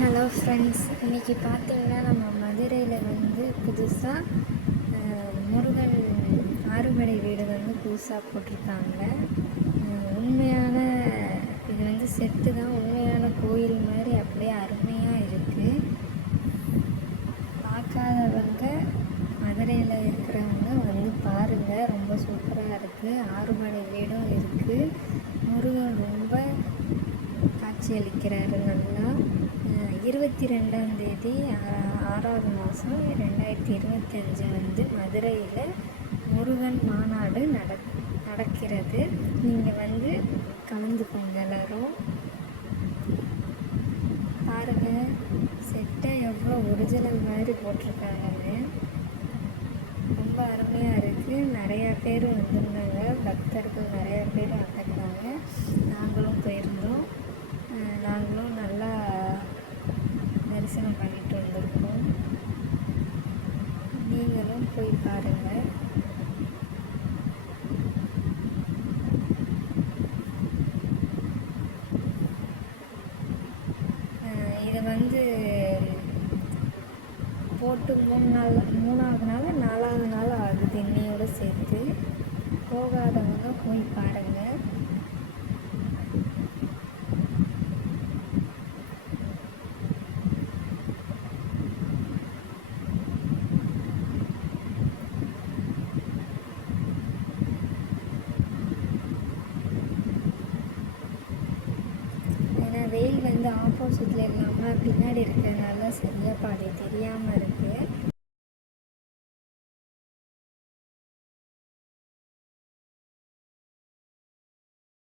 Hello friends, இன்றைக்கி பார்த்திங்கன்னா நம்ம மதுரையில் புதுசாக முருகன் ஆறுபடை வீடு புதுசாக போட்டிருக்காங்க. உண்மையான இது செட்டு தான். உண்மையான கோயில் மாதிரி அப்படியே அருமையாக இருக்குது. பார்க்காதவங்க மதுரையில் இருக்கிறவங்க பாருங்கள். ரொம்ப சூப்பராக இருக்குது. ஆறுபடை வீடும் இருக்குது. முருகன் ரொம்ப காட்சியளிக்கிறாரு நல்லா. 22ஆம் தேதி 6வது மாதம் 2025 மதுரையில் முருகன் மாநாடு நடக்கிறது. நீங்கள் கலந்துக்கோங்க எல்லோரும். பாருங்கள், செட்டை எவ்வளோ ஒரிஜினல் மாதிரி போட்டிருக்காங்கன்னு. ரொம்ப அருமையாக இருக்குது. நிறையா பேர் வந்திருந்தாங்க. பக்தர்கள் நிறையா பேர் வந்திருந்தாங்க. நாங்களும் போயிருந்தோம். நாங்களும் நல்லா தரிசனம் பண்ணிட்டு வந்திருக்கோம். நீங்களும் போய் பாருங்கள். இது போட்டு 3வது நாள் 4வது நாள் ஆகுது. இன்னையோடு சேர்த்து போகாதவங்க போய் பாருங்கள். வெயில் ஆப்போசிட்டில் இல்லாமல் பின்னாடி இருக்கிறதுனால சரியாக பாதி தெரியாமல் இருக்குது.